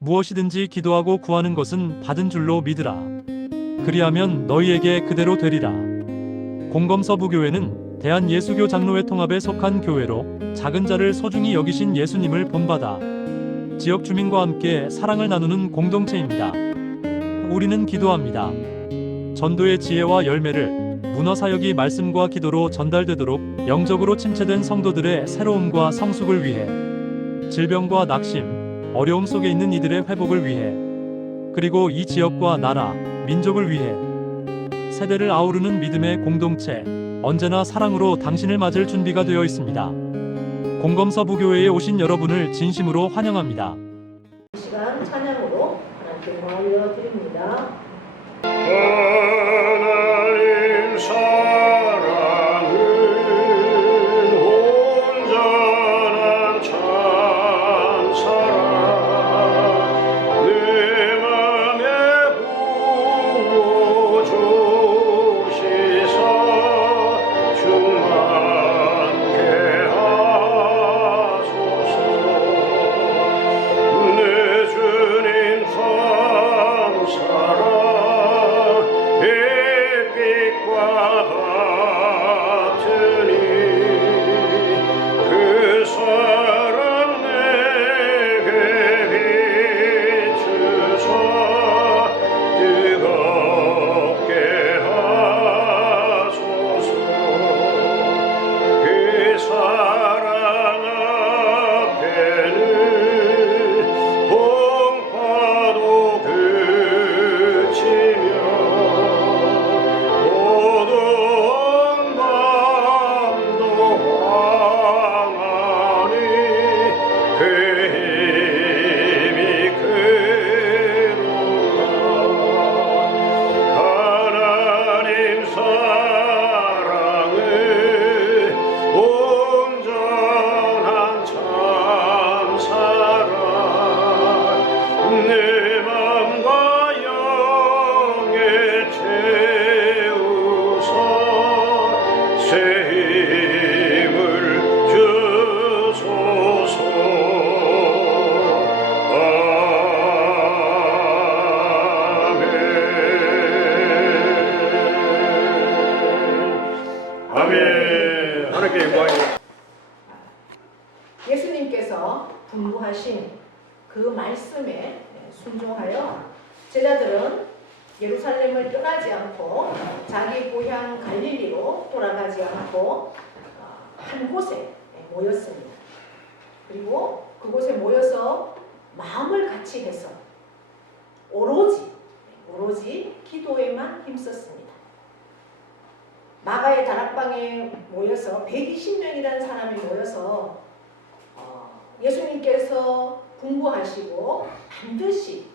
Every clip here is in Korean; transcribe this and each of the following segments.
무엇이든지 기도하고 구하는 것은 받은 줄로 믿으라. 그리하면 너희에게 그대로 되리라. 공검서부교회는 대한예수교 장로회 통합에 속한 교회로 작은 자를 소중히 여기신 예수님을 본받아 지역 주민과 함께 사랑을 나누는 공동체입니다. 우리는 기도합니다. 전도의 지혜와 열매를 문화사역이 말씀과 기도로 전달되도록 영적으로 침체된 성도들의 새로움과 성숙을 위해, 질병과 낙심, 어려움 속에 있는 이들의 회복을 위해, 그리고 이 지역과 나라, 민족을 위해 세대를 아우르는 믿음의 공동체, 언제나 사랑으로 당신을 맞을 준비가 되어 있습니다. 공검서부교회에 오신 여러분을 진심으로 환영합니다. 이 시간 찬양으로 하나님께 영광을 드립니다. 하나님 사랑은 온전한 참사랑 내 맘에 부어 주시사 충만케 하소서. 내 주님 감사라 빛과 같으니 그 사랑 내게 비추사 뜨겁게 하소서. 그 사랑 앞에는 풍파도 그치며 어두운 밤도 황하니 그 힘이 크로다. 하나님 사랑은 온전한 참사랑 내 맘과 영에 채우사 새 힘을 주소서. 아멘. 아멘. 하나님께 영광이. 예수님께서 분부하신 그 말씀에 순종하여 제자들은 예루살렘을 떠나지 않고 자기 고향 갈릴리로 돌아가지 않고 한 곳에 모였습니다. 그리고 그곳에 모여서 마음을 같이 해서 오로지 기도에만 힘썼습니다. 마가의 다락방에 모여서 120명이라는 사람이 모여서 예수님께서 분부하시고 반드시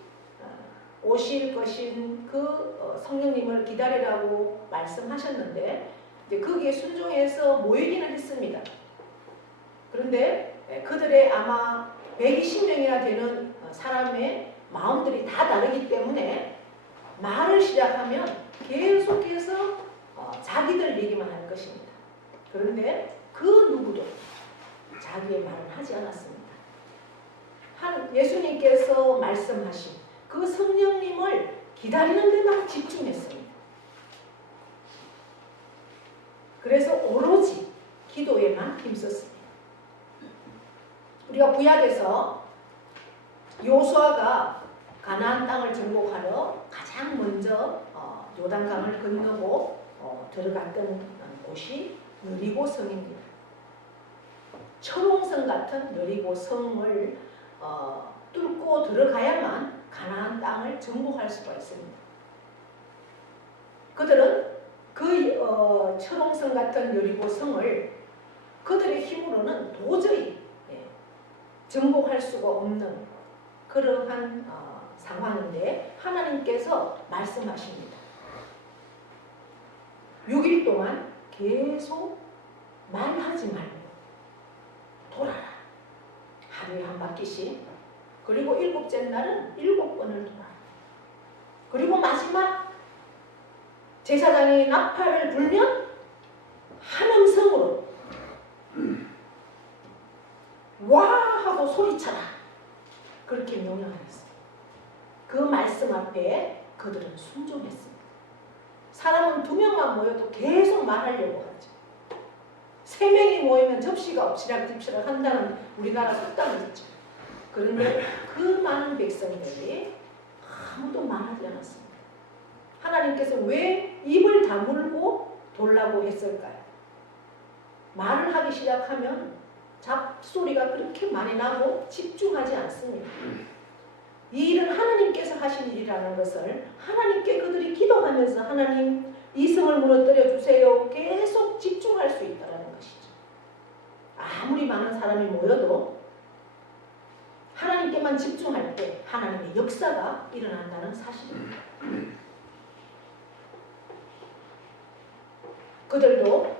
오실 것인 그 성령님을 기다리라고 말씀하셨는데 이제 거기에 순종해서 모이기는 했습니다. 그런데 그들의 아마 120명이나 되는 사람의 마음들이 다 다르기 때문에 말을 시작하면 계속해서 자기들 얘기만 할 것입니다. 그런데 그 누구도 자기의 말은 하지 않았습니다. 예수님께서 말씀하신 그 성령님을 기다리는 데만 집중했습니다. 그래서 오로지 기도에만 힘썼습니다. 우리가 구약에서 요수아가 가나안 땅을 정복하러 가장 먼저 요단강을 건너고 들어갔던 곳이 여리고성입니다. 철옹성 같은 여리고성을 뚫고 들어가야만 가나안 땅을 정복할 수가 있습니다. 그들은 그 철옹성 같은 여리고성을 그들의 힘으로는 도저히 정복할 수가 없는 그러한 상황인데 하나님께서 말씀하십니다. 6일 동안 계속 말하지 말고 돌아라. 하루에 한 바퀴씩. 그리고 7째 날은 7번을 돌아라. 그리고 마지막 제사장이 나팔을 불면 한 음성으로 와 하고 소리쳐라. 그렇게 명령하였습니다. 그 말씀 앞에 그들은 순종했습니다. 사람은 2명만 모여도 계속 말하려고 하죠. 3명이 모이면 접시가 엎치락뒤치락 한다는 우리나라 속담이 있죠. 그런데 그 많은 백성들이 아무도 말하지 않았습니다. 하나님께서 왜 입을 다물고 돌라고 했을까요? 말을 하기 시작하면 잡소리가 그렇게 많이 나고 집중하지 않습니다. 이 일은 하나님께서 하신 일이라는 것을 하나님께 그들이 기도하면서 하나님 이 성을 무너뜨려 주세요 계속 집중할 수 있다는 것이죠. 아무리 많은 사람이 모여도 하나님께만 집중할 때 하나님의 역사가 일어난다는 사실입니다. 그들도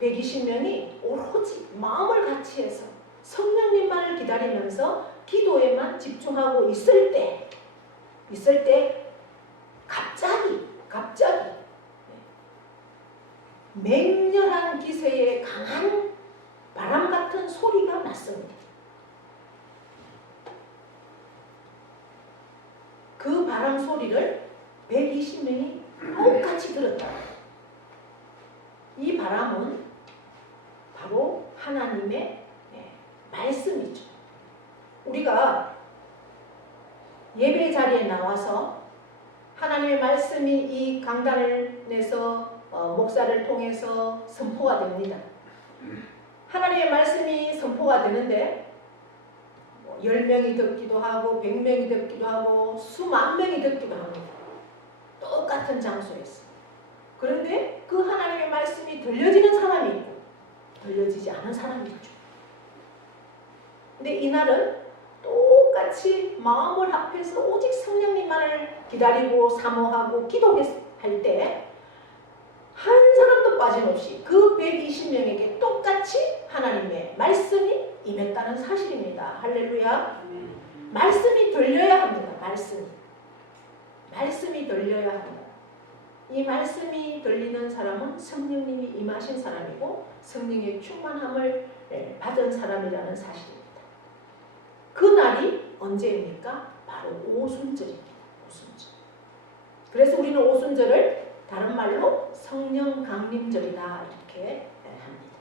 120명이 오로지 마음을 같이 해서 성령님만을 기다리면서 기도에만 집중하고 있을 때 갑자기 맹렬한 기세의 강한 바람 같은 소리가 났습니다. 그 바람 소리를 120명이 똑같이 들었다. 이 바람은 바로 하나님의 말씀이죠. 우리가 예배 자리에 나와서 하나님의 말씀이 이 강단을 내서 목사를 통해서 선포가 됩니다. 하나님의 말씀이 선포가 되는데 10명이 듣기도 하고 100명이 듣기도 하고 수만 명이 듣기도 합니다. 똑같은 장소에서. 그런데 그 하나님의 말씀이 들려지는 사람이 있고 들려지지 않은 사람이 있죠. 근데 이날은 똑같이 마음을 합해서 오직 성령님만을 기다리고 사모하고 기도할 때 한 사람도 빠짐없이 그 120명에게 똑같이 하나님의 말씀이 임했다는 사실입니다. 할렐루야. 말씀이 들려야 합니다. 말씀이 들려야 합니다. 이 말씀이 들리는 사람은 성령님이 임하신 사람이고 성령의 충만함을 받은 사람이라는 사실입니다. 그날이 언제입니까? 바로 오순절입니다. 오순절. 그래서 우리는 오순절을 다른 말로 성령 강림절이다 이렇게 합니다.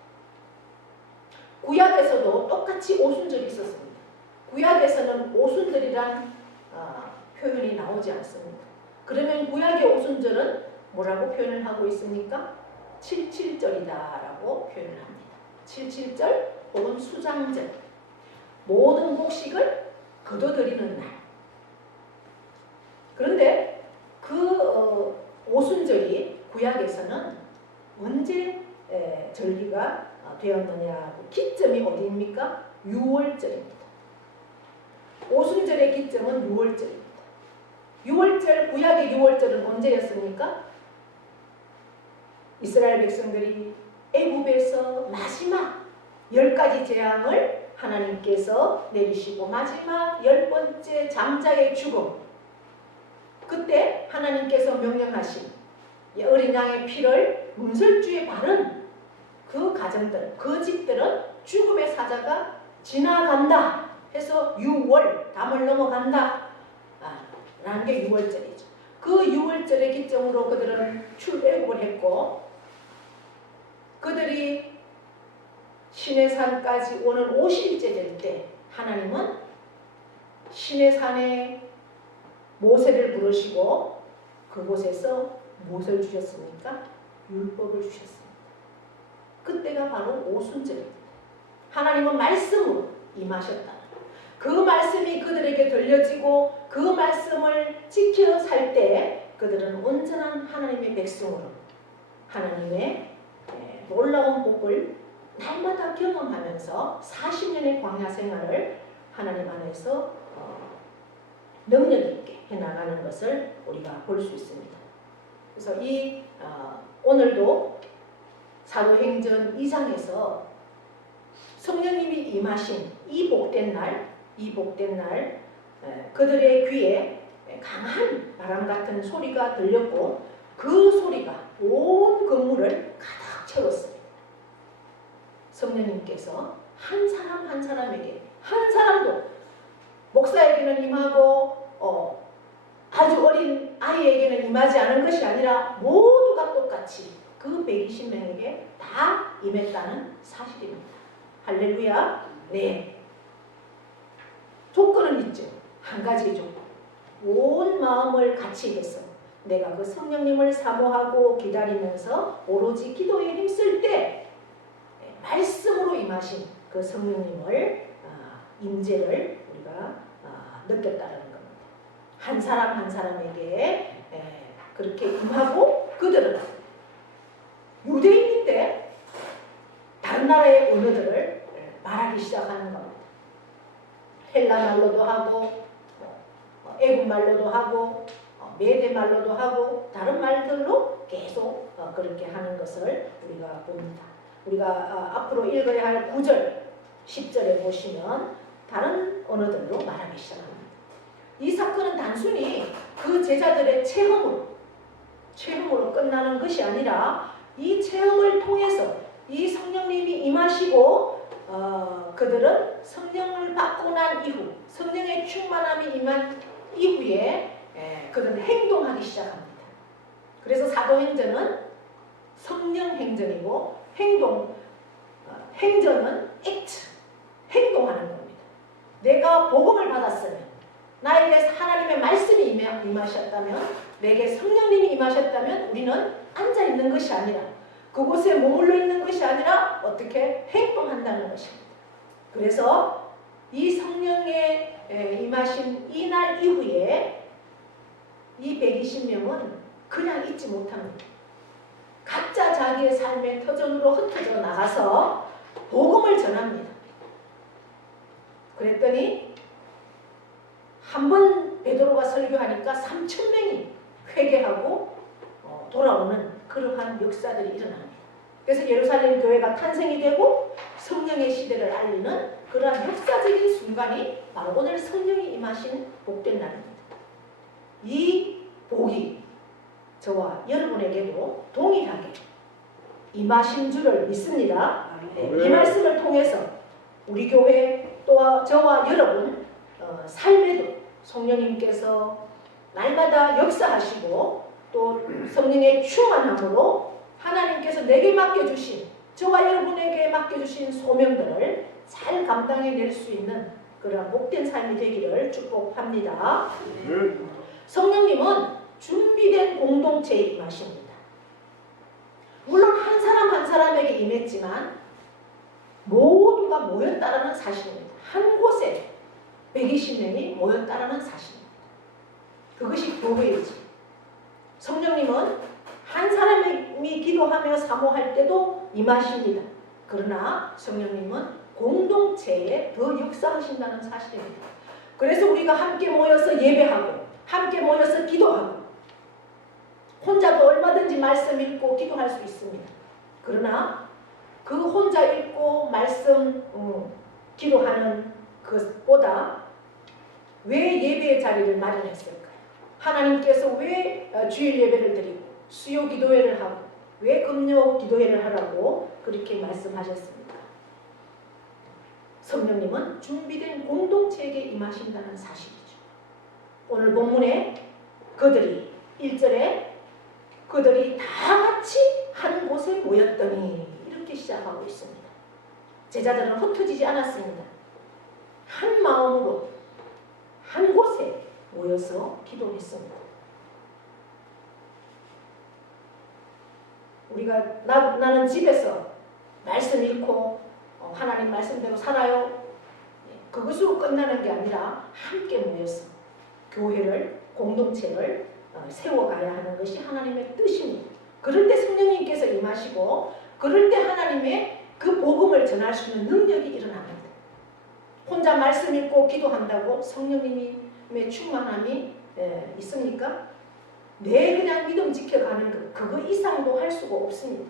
구약에서도 똑같이 오순절이 있었습니다. 구약에서는 오순절이란 표현이 나오지 않습니다. 그러면 구약의 오순절은 뭐라고 표현을 하고 있습니까? 칠칠절이다라고 표현을 합니다. 칠칠절 혹은 수장절. 모든 곡식을 거둬들이는 날. 그런데 그 오순절이 구약에서는 언제 절기가 되었느냐? 기점이 어디입니까? 6월절입니다. 오순절의 기점은 6월절입니다. 6월절, 구약의 6월절은 언제였습니까? 이스라엘 백성들이 애굽에서 마지막 10가지 재앙을 하나님께서 내리시고 마지막 10번째 장자의 죽음, 그때 하나님께서 명령하신 어린 양의 피를 문설주에 바른 그 가정들, 그 집들은 죽음의 사자가 지나간다 해서 6월, 담을 넘어간다 라는 게 6월절이죠. 그 6월절의 기점으로 그들은 출애굽을 했고 그들이 시내산까지 오는 50일째 될 때 하나님은 시내산에 모세를 부르시고 그곳에서 무엇을 주셨습니까? 율법을 주셨습니다. 그때가 바로 오순절입니다. 하나님은 말씀으로 임하셨다. 그 말씀이 그들에게 들려지고 그 말씀을 지켜 살 때 그들은 온전한 하나님의 백성으로 하나님의 놀라운 복을 날마다 경험하면서 40년의 광야 생활을 하나님 안에서 능력 있게 해나가는 것을 우리가 볼 수 있습니다. 그래서 오늘도 사도행전 2장에서 성령님이 임하신 이 복된 날 그들의 귀에 강한 바람 같은 소리가 들렸고 그 소리가 온 건물을 가득 채웠습니다. 성령님께서 한 사람 한 사람에게 한 사람도 목사에게는 임하고 임하지 않은 것이 아니라 모두가 똑같이 그 120명에게 다 임했다는 사실입니다. 할렐루야. 네. 조건은 있죠. 한 가지 조건. 온 마음을 같이 해서 내가 그 성령님을 사모하고 기다리면서 오로지 기도에 힘쓸 때 말씀으로 임하신 그 성령님을 임재를 우리가 느꼈다는 겁니다. 한 사람 한 사람에게 그렇게 임하고 그들은 유대인인데 다른 나라의 언어들을 말하기 시작하는 겁니다. 헬라 말로도 하고 애국 말로도 하고 메대 말로도 하고 다른 말들로 계속 그렇게 하는 것을 우리가 봅니다. 우리가 앞으로 읽어야 할 9절, 10절에 보시면 다른 언어들로 말하기 시작합니다. 이 사건은 단순히 그 제자들의 체험으로 끝나는 것이 아니라 이 체험을 통해서 이 성령님이 임하시고 그들은 성령을 받고 난 이후 성령의 충만함이 임한 이후에 그들은 행동하기 시작합니다. 그래서 사도행전은 성령 행전이고 행전은 액트, 행동하는 겁니다. 내가 복음을 받았으면 나에게 하나님의 말씀이 임하셨다면 내게 성령님이 임하셨다면 우리는 앉아있는 것이 아니라 그곳에 머물러 있는 것이 아니라 어떻게 행동한다는 것입니다. 그래서 이 성령의 임하신 이날 이후에 이 120명은 그냥 있지 못합니다. 각자 자기의 삶의 터전으로 흩어져 나가서 복음을 전합니다. 그랬더니 한 번 베드로가 설교하니까 3,000명이 회개하고 돌아오는 그러한 역사들이 일어납니다. 그래서 예루살렘 교회가 탄생이 되고 성령의 시대를 알리는 그러한 역사적인 순간이 바로 오늘 성령이 임하신 복된 날입니다. 이 복이 저와 여러분에게도 동일하게 임하신 줄을 믿습니다. 이 말씀을 통해서 우리 교회 또 저와 여러분 삶에도 성령님께서 날마다 역사하시고 또 성령의 충만함으로 하나님께서 내게 맡겨주신 저와 여러분에게 맡겨주신 소명들을 잘 감당해낼 수 있는 그런 복된 삶이 되기를 축복합니다. 성령님은 준비된 공동체에 임하십니다. 물론 한 사람 한 사람에게 임했지만 모두가 모였다라는 사실입니다. 한 곳에 120명이 모였다라는 사실입니다. 그것이 교회이지. 성령님은 한 사람이 기도하며 사모할 때도 임하십니다. 그러나 성령님은 공동체에 더 역사하신다는 사실입니다. 그래서 우리가 함께 모여서 예배하고 함께 모여서 기도하고 혼자도 얼마든지 말씀 읽고 기도할 수 있습니다. 그러나 그 혼자 읽고 말씀 기도하는 것보다 왜 예배의 자리를 마련했을까요? 하나님께서 왜 주일 예배를 드리고 수요 기도회를 하고 왜 금요 기도회를 하라고 그렇게 말씀하셨습니까? 성령님은 준비된 공동체에게 임하신다는 사실이죠. 오늘 본문에 그들이 1절에 그들이 다 같이 한 곳에 모였더니 이렇게 시작하고 있습니다. 제자들은 흩어지지 않았습니다. 한 마음으로 한 곳에 모여서 기도했습니다. 우리가 나는 집에서 말씀 읽고 하나님 말씀대로 살아요. 그것으로 끝나는 게 아니라 함께 모여서 교회를 공동체를 세워가야 하는 것이 하나님의 뜻입니다. 그럴 때 성령님께서 임하시고 그럴 때 하나님의 그 복음을 전할 수 있는 능력이 일어납니다. 혼자 말씀 읽고 기도한다고 성령님의 충만함이 있습니까? 내 그냥 믿음 지켜가는 그거 이상도 할 수가 없습니다.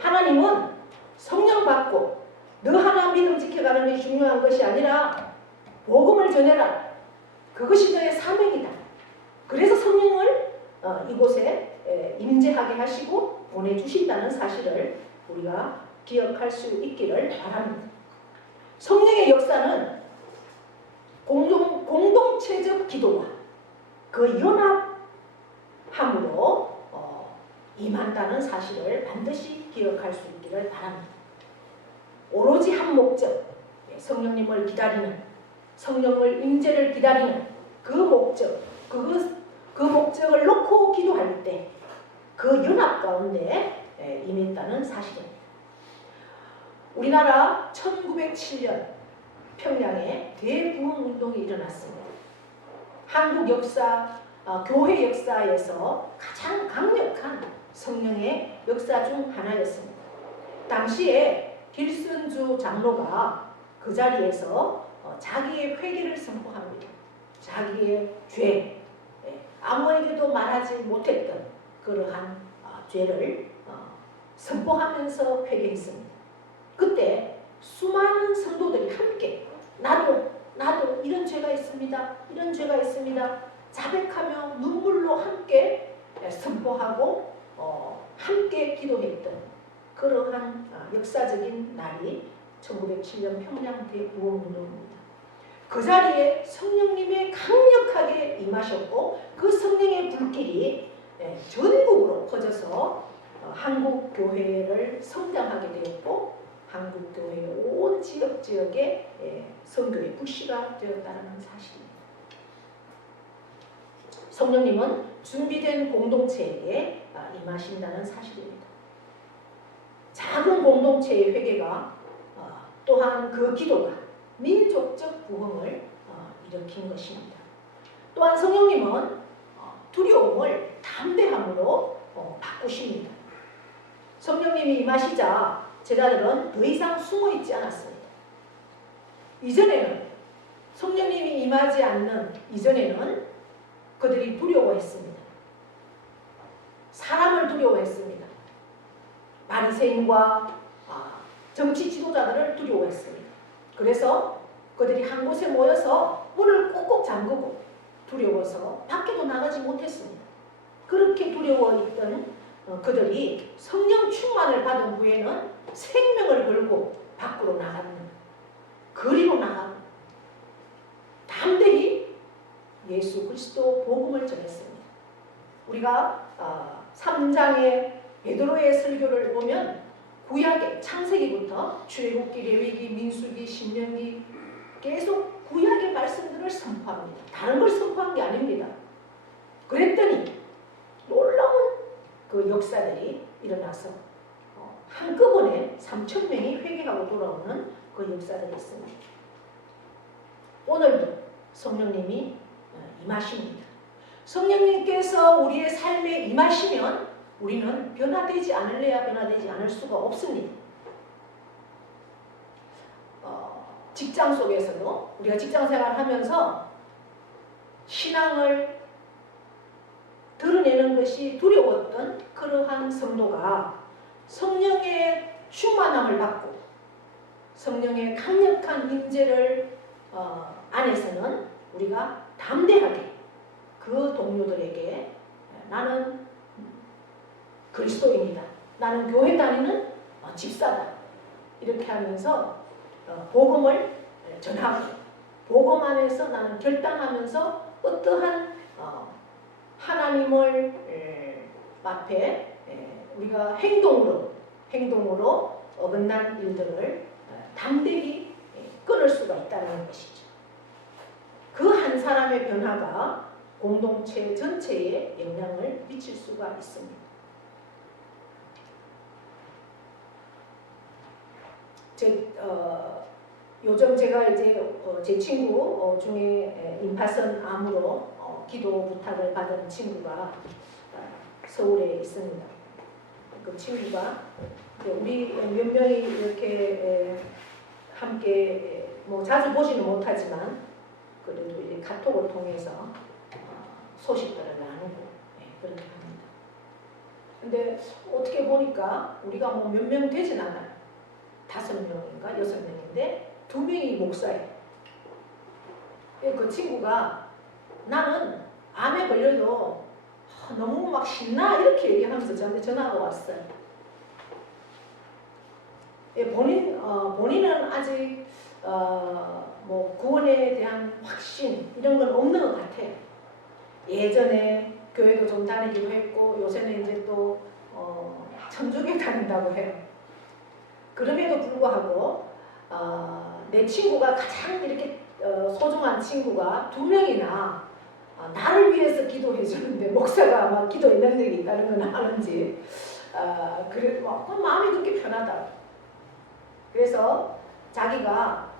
하나님은 성령 받고 너 하나 믿음 지켜가는 것이 중요한 것이 아니라 복음을 전해라. 그것이 너의 사명이다. 그래서 성령을 이곳에 임재하게 하시고 보내주신다는 사실을 우리가 기억할 수 있기를 바랍니다. 성령의 역사는 공동체적 기도와 그 연합 함으로 임한다는 사실을 반드시 기억할 수 있기를 바랍니다. 오로지 한 목적, 성령님을 기다리는, 성령을 임재를 기다리는 그 목적, 그 목적을 놓고 기도할 때 그 연합 가운데 임했다는 사실입니다. 우리나라 1907년 평양에 대부흥운동이 일어났습니다. 한국 역사, 교회 역사에서 가장 강력한 성령의 역사 중 하나였습니다. 당시에 길순주 장로가 그 자리에서 자기의 회개를 선포합니다. 자기의 죄, 아무에게도 말하지 못했던 그러한 죄를 선포하면서 회개했습니다. 그때 수많은 성도들이 함께 나도 이런 죄가 있습니다. 이런 죄가 있습니다. 자백하며 눈물로 함께 선포하고 함께 기도했던 그러한 역사적인 날이 1907년 평양 대부흥운동입니다. 그 자리에 성령님이 강력하게 임하셨고 그 성령의 불길이 전국으로 퍼져서 한국 교회를 성장하게 되었고 한국 교회의 온 지역에 선교의 불씨가 되었다는 사실입니다. 성령님은 준비된 공동체에게 임하신다는 사실입니다. 작은 공동체의 회개가 또한 그 기도가 민족적 부흥을 일으킨 것입니다. 또한 성령님은 두려움을 담대함으로 바꾸십니다. 성령님이 임하시자 제자들은 더 이상 숨어 있지 않았습니다. 이전에는 성령님이 임하지 않는 이전에는 그들이 두려워했습니다. 사람을 두려워했습니다. 바리새인과 정치 지도자들을 두려워했습니다. 그래서 그들이 한 곳에 모여서 문을 꼭꼭 잠그고 두려워서 밖에도 나가지 못했습니다. 그렇게 두려워 있던 그들이 성령 충만을 받은 후에는 생명을 걸고 밖으로 나가는, 거리로 나가는, 담대히 예수 그리스도 복음을 전했습니다. 우리가 3장의 베드로의 설교를 보면 구약의 창세기부터 출애굽기, 레위기, 민수기, 신명기 계속 구약의 말씀들을 선포합니다. 다른 걸 선포한 게 아닙니다. 그랬더니 놀라운 그 역사들이 일어나서 한꺼번에 3,000명이 회개하고 돌아오는 그 역사들이 있습니다. 오늘도 성령님이 임하십니다. 성령님께서 우리의 삶에 임하시면 우리는 변화되지 않을래야 변화되지 않을 수가 없습니다. 직장 속에서도 우리가 직장생활을 하면서 신앙을 드러내는 것이 두려웠던 그러한 성도가 성령의 충만함을 받고 성령의 강력한 임재를 안에서는 우리가 담대하게 그 동료들에게 나는 그리스도인이다. 나는 교회 다니는 집사다. 이렇게 하면서 복음을 전하고 복음 안에서 나는 결단하면서 어떠한 하나님을 앞에 우리가 행동으로 어긋난 일들을 담대히 끊을 수가 있다는 것이죠. 그 한 사람의 변화가 공동체 전체에 영향을 미칠 수가 있습니다. 요즘 제가 이제 제 친구 중에 임파선 암으로 기도 부탁을 받은 친구가 서울에 있습니다. 그 친구가 우리 몇 명이 이렇게 함께 뭐 자주 보지는 못하지만 그래도 이제 카톡을 통해서 소식들을 나누고 그렇게 합니다. 근데 어떻게 보니까 우리가 뭐 몇 명 되진 않아요. 5명인가 6명인데 2명이 목사예요. 그 친구가 나는 암에 걸려도 너무 막 신나 이렇게 얘기하면서 저한테 전화가 왔어요. 본인은 아직 뭐 구원에 대한 확신 이런 건 없는 것 같아요. 예전에 교회도 좀 다니기도 했고 요새는 이제 또 천주교 다닌다고 해요. 그럼에도 불구하고 내 친구가 가장 이렇게 소중한 친구가 2명이나 나를 위해서 기도해 주는데 목사가 아마 기도의 능력이 있다는 건 아는지 그래 마음이 그렇게 편하다. 그래서 자기가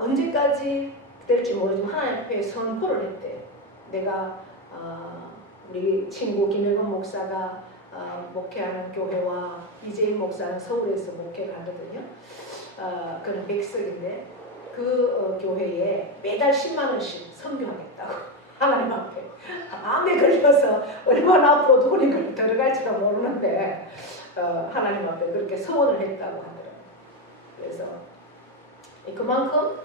언제까지 될지 모르지만 하나님 앞에 선포를 했대. 내가 우리 친구 김혜건 목사가 목회하는 교회와 이재인 목사는 서울에서 목회를 하거든요. 그는 백석인데 그 교회에 매달 10만 원씩 선교하겠다고 하나님 앞에 암에 걸려서 얼마나 앞으로 돈이 들어갈지도 모르는데 하나님 앞에 그렇게 소원을 했다고 하더라고요. 그래서 그만큼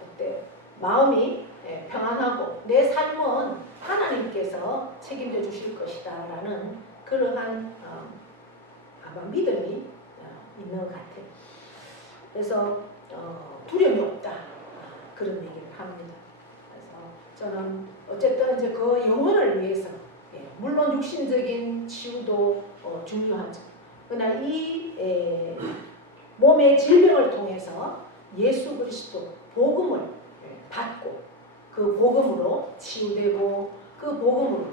그때 마음이 평안하고 내 삶은 하나님께서 책임져 주실 것이다 라는 그러한 아마 믿음이 있는 것 같아요. 그래서 두려움이 없다 그런 얘기를 합니다. 그래서 저는 어쨌든 이제 그 영혼을 위해서 물론 육신적인 치유도 중요하죠. 그러나 이 몸의 질병을 통해서 예수 그리스도 복음을 받고 그 복음으로 치유되고 그 복음으로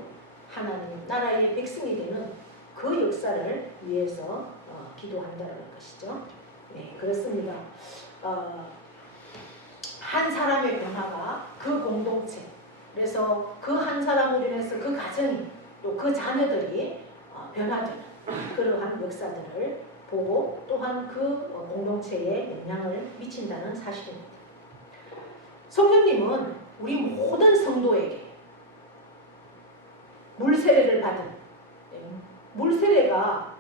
하나님 나라의 백성이 되는 그 역사를 위해서 기도한다는 것이죠. 네, 그렇습니다. 한 사람의 변화가 그 공동체, 그래서 그 한 사람으로 인해서 그 가정이 또 그 자녀들이 변화되는 그러한 역사들을 보고 또한 그 공동체에 영향을 미친다는 사실입니다. 성령님은 우리 모든 성도에게 물세례를 받은 물세례가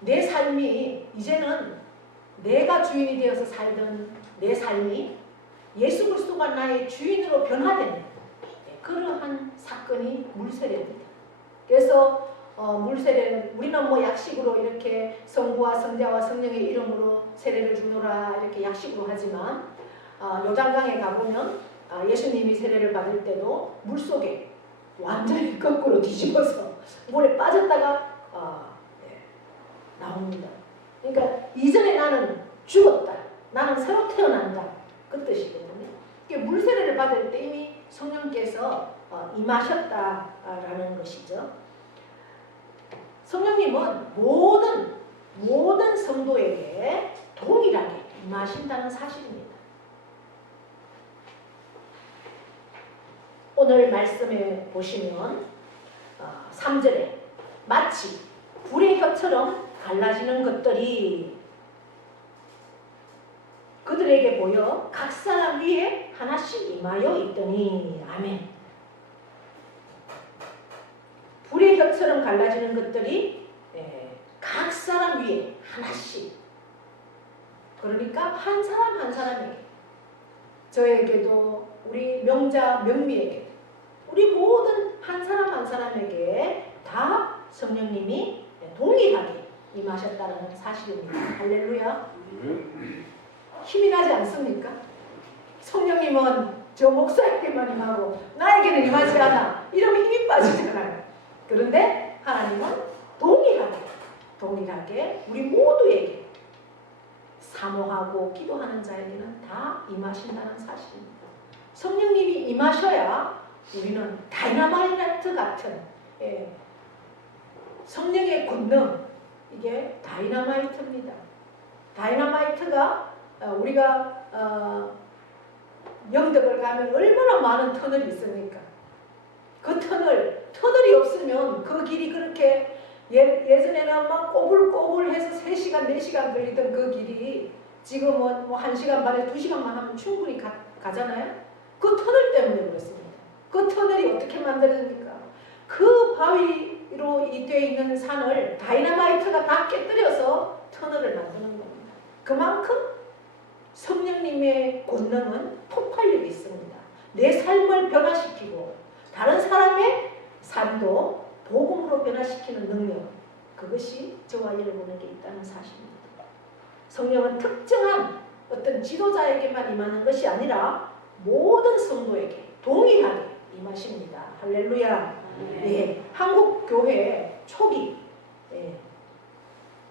내 삶이 이제는 내가 주인이 되어서 살던 내 삶이 예수 그리스도가 나의 주인으로 변화되는 그러한 사건이 물세례입니다. 그래서 물세례는 우리는 뭐 약식으로 이렇게 성부와 성자와 성령의 이름으로 세례를 주노라 이렇게 약식으로 하지만 요단강에 가보면 예수님이 세례를 받을 때도 물속에 완전히 거꾸로 뒤집어서 물에 빠졌다가 나옵니다. 그러니까 이전에 나는 죽었다. 나는 새로 태어난다. 그 뜻이거든요. 물세례를 받을 때 이미 성령께서 임하셨다라는 것이죠. 성령님은 모든 성도에게 동일하게 임하신다는 사실입니다. 오늘 말씀에 보시면 3절에 마치 불의 혀처럼 갈라지는 것들이 그들에게 보여 각 사람 위에 하나씩 임하여 있더니 아멘. 불의 혀처럼 갈라지는 것들이 각 사람 위에 하나씩, 그러니까 한 사람 한 사람에게, 저에게도 우리 명자 명미에게도 우리 모든 한 사람 한 사람에게 다 성령님이 동일하게 임하셨다는 사실입니다. 할렐루야. 힘이 나지 않습니까? 성령님은 저 목사에게만 임하고 나에게는 임하지 않아. 이러면 힘이 빠지잖아요. 그런데 하나님은 동일하게 우리 모두에게 사모하고 기도하는 자에게는 다 임하신다는 사실입니다. 성령님이 임하셔야 우리는 다이너마이트 같은 성령의 권능, 이게 다이너마이트입니다. 다이너마이트가 우리가 영덕을 가면 얼마나 많은 터널이 있습니까? 그 터널이 없으면 그 길이 그렇게 예전에는 막 꼬불꼬불해서 3시간, 4시간 걸리던 그 길이 지금은 뭐 1시간 반에 2시간만 하면 충분히 가잖아요? 그 터널 때문에 그렇습니다. 그 터널이 어떻게 만들어집니까? 그 바위로 되어 있는 산을 다이너마이트가 다 깨뜨려서 터널을 만드는 겁니다. 그만큼 성령님의 권능은 폭발력이 있습니다. 내 삶을 변화시키고 다른 사람의 삶도 복음으로 변화시키는 능력, 그것이 저와 여러분에게 있다는 사실입니다. 성령은 특정한 어떤 지도자에게만 임하는 것이 아니라 모든 성도에게 동일하게 임하십니다. 할렐루야. 예, 한국 교회 초기, 예,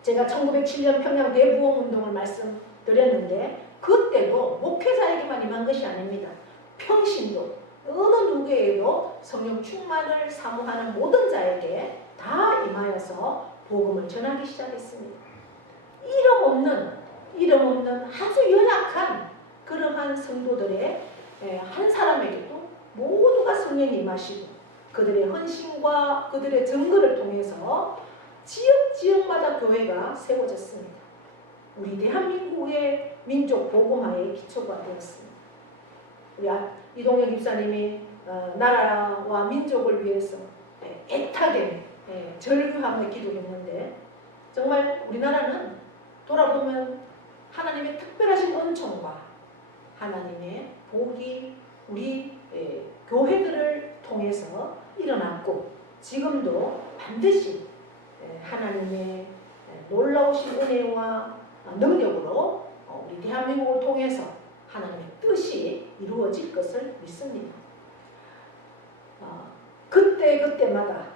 제가 1907년 평양 대부흥 운동을 말씀드렸는데 그때도 목회자에게만 임한 것이 아닙니다. 평신도 어느 누구에게도 성령 충만을 사모하는 모든 자에게 다 임하여서 복음을 전하기 시작했습니다. 이름 없는 아주 연약한 그러한 성도들의 한 사람에게도 모두가 성령이 임하시고 그들의 헌신과 그들의 증거를 통해서 지역마다 교회가 세워졌습니다. 우리 대한민국의 민족 복음화의 기초가 되었습니다. 우리 이동혁 집사님이 나라와 민족을 위해서 애타게 절규하며 기도했는데 정말 우리나라는 돌아보면 하나님의 특별하신 은총과 하나님의 복이 우리 교회들을 통해서 일어났고 지금도 반드시 하나님의 놀라우신 은혜와 능력으로 우리 대한민국을 통해서 하나님의 뜻이 이루어질 것을 믿습니다. 그때마다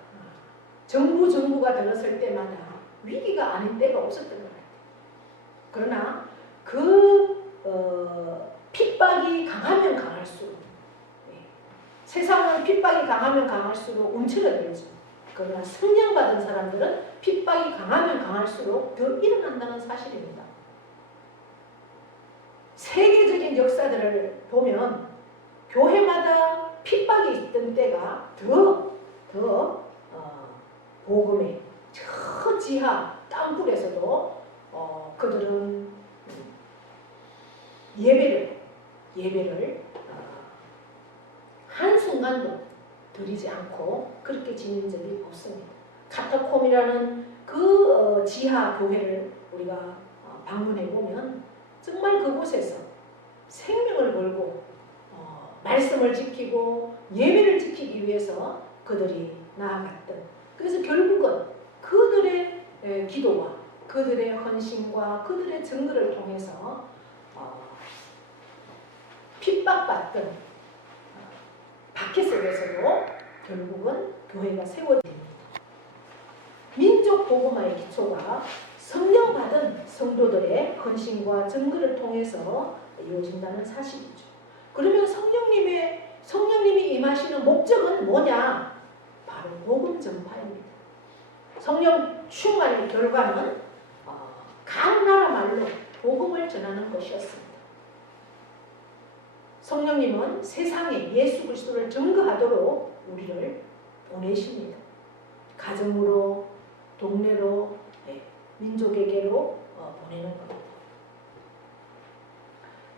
정부가 들었을 때마다 위기가 아닌 때가 없었던 것 같아요. 그러나 핍박이 강하면 강할수록 세상은 핍박이 강하면 강할수록 움츠러들죠. 그러나 성령 받은 사람들은 핍박이 강하면 강할수록 더 일어난다는 사실입니다. 세계적인 역사들을 보면 교회마다 핍박이 있던 때가 더 복음의 저 지하 땅굴에서도 그들은 예배를 한순간도 드리지 않고 그렇게 지낸 적이 없습니다. 카타콤이라는 그 지하 교회를 우리가 방문해 보면 정말 그곳에서 생명을 걸고 말씀을 지키고 예배를 지키기 위해서 그들이 나아갔던 그래서 결국은 그들의 기도와 그들의 헌신과 그들의 증거를 통해서 핍박받던 박해 속에서도 결국은 교회가 세워집니다. 민족 복음화의 기초가 성령 받은 성도들의 헌신과 증거를 통해서 이루어진다는 사실이죠. 그러면 성령님이 임하시는 목적은 뭐냐? 바로 복음 전파입니다. 성령 충만의 결과는 각 나라 말로 복음을 전하는 것이었습니다. 성령님은 세상에 예수 그리스도를 증거하도록 우리를 보내십니다. 가정으로, 동네로, 민족에게로 보내는 겁니다.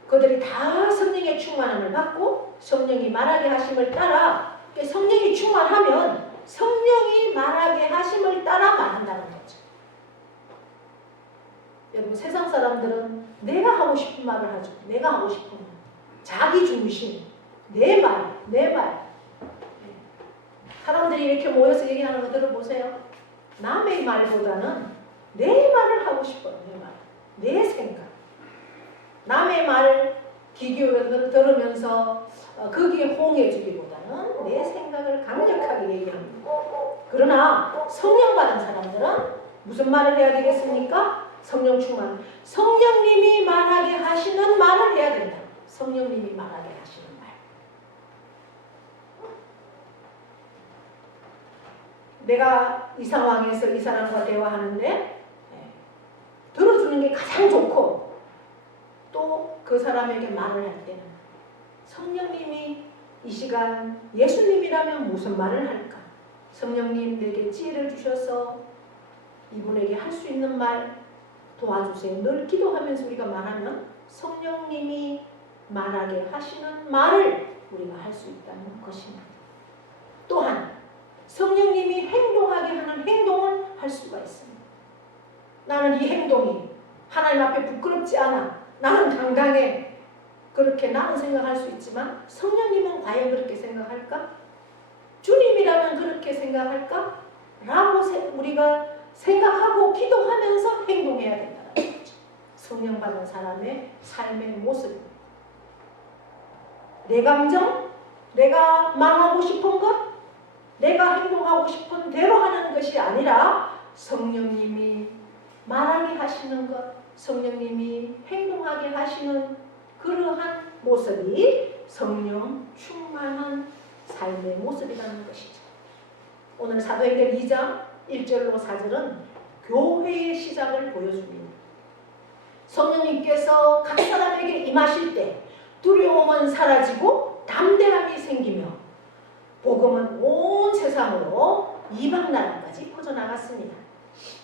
그들이 다 성령의 충만함을 받고 성령이 말하게 하심을 따라 성령이 충만하면 성령이 말하게 하심을 따라 말한다는 거죠. 여러분 세상 사람들은 내가 하고 싶은 말을 하죠. 내가 하고 싶은 말. 자기 중심. 내 말. 사람들이 이렇게 모여서 얘기하는 거 들어보세요. 남의 말보다는 내 말을 하고 싶어요. 내 말. 내 생각. 남의 말 귀 기울여 들으면서 거기에 호응해주기보다는 내 생각을 강력하게 얘기합니다. 그러나 성령 받은 사람들은 무슨 말을 해야 되겠습니까? 성령 충만. 성령님이 말하게 하시는 말을 해야 된다. 성령님이 말하게 하시는 말. 내가 이 상황에서 이 사람과 대화하는데 들어주는 게 가장 좋고 또 그 사람에게 말을 할 때는 성령님이 이 시간 예수님이라면 무슨 말을 할까? 성령님 내게 지혜를 주셔서 이분에게 할 수 있는 말 도와주세요. 늘 기도하면서 우리가 말하면 성령님이 말하게 하시는 말을 우리가 할 수 있다는 것입니다. 또한 성령님이 행동하게 하는 행동을 할 수가 있습니다. 나는 이 행동이 하나님 앞에 부끄럽지 않아. 나는 당당해. 그렇게 나는 생각할 수 있지만 성령님은 과연 그렇게 생각할까? 주님이라면 그렇게 생각할까? 라고 우리가 생각하고 기도하면서 행동해야 된다는 거죠. 성령 받은 사람의 삶의 모습입니다. 내 감정, 내가 말하고 싶은 것, 내가 행동하고 싶은 대로 하는 것이 아니라 성령님이 말하게 하시는 것, 성령님이 행동하게 하시는 그러한 모습이 성령 충만한 삶의 모습이라는 것이죠. 오늘 사도행전 2장 1절로 4절은 교회의 시작을 보여줍니다. 성령님께서 각 사람에게 임하실 때 두려움은 사라지고 담대함이 생기며 복음은 온 세상으로 이방 나라까지 퍼져나갔습니다.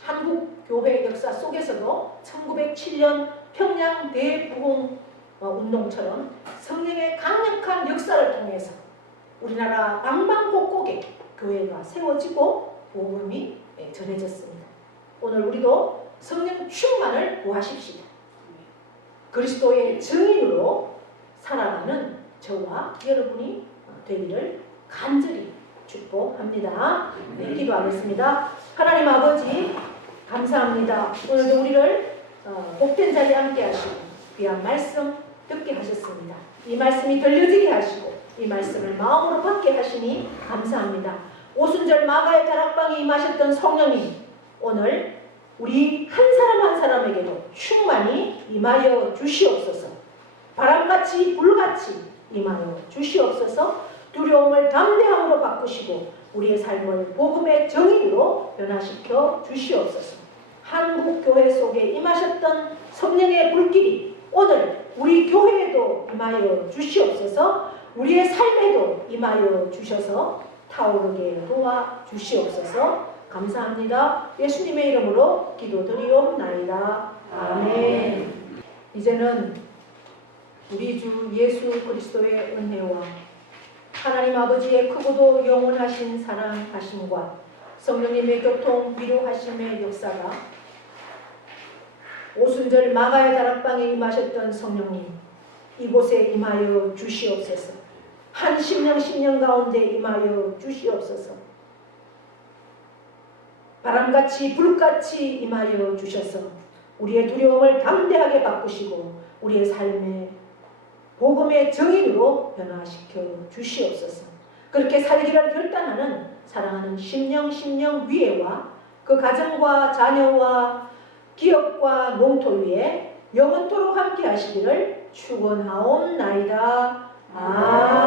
한국 교회 역사 속에서도 1907년 평양 대부흥 운동처럼 성령의 강력한 역사를 통해서 우리나라 방방곡곡에 교회가 세워지고 복음이 전해졌습니다. 오늘 우리도 성령 충만을 구하십시다. 그리스도의 증인으로 살아가는 저와 여러분이 되기를 간절히 축복합니다. 네, 기도하겠습니다. 하나님 아버지 감사합니다. 오늘도 우리를 복된 자리에 함께 하시고 귀한 말씀 듣게 하셨습니다. 이 말씀이 들려지게 하시고 이 말씀을 마음으로 받게 하시니 감사합니다. 오순절 마가의 다락방에 임하셨던 성령님 오늘 우리 한 사람 한 사람에게도 충만히 임하여 주시옵소서. 바람같이 불같이 임하여 주시옵소서. 두려움을 담대함으로 바꾸시고 우리의 삶을 복음의 정의로 변화시켜 주시옵소서. 한국 교회 속에 임하셨던 성령의 불길이 오늘 우리 교회에도 임하여 주시옵소서. 우리의 삶에도 임하여 주셔서 타오르게 도와 주시옵소서. 감사합니다. 예수님의 이름으로 기도드리옵나이다. 아멘. 이제는 우리 주 예수 그리스도의 은혜와 하나님 아버지의 크고도 영원하신 사랑하심과 성령님의 교통 위로하심의 역사가 오순절 마가의 다락방에 임하셨던 성령님 이곳에 임하여 주시옵소서. 한 심령 가운데 임하여 주시옵소서. 바람같이 불같이 임하여 주셔서 우리의 두려움을 담대하게 바꾸시고 우리의 삶에 복음의 정인으로 변화시켜 주시옵소서. 그렇게 살기를 결단하는 사랑하는 심령 위에와 그 가정과 자녀와 기업과 농토 위에 영원토록 함께 하시기를 축원하옵나이다. 아멘.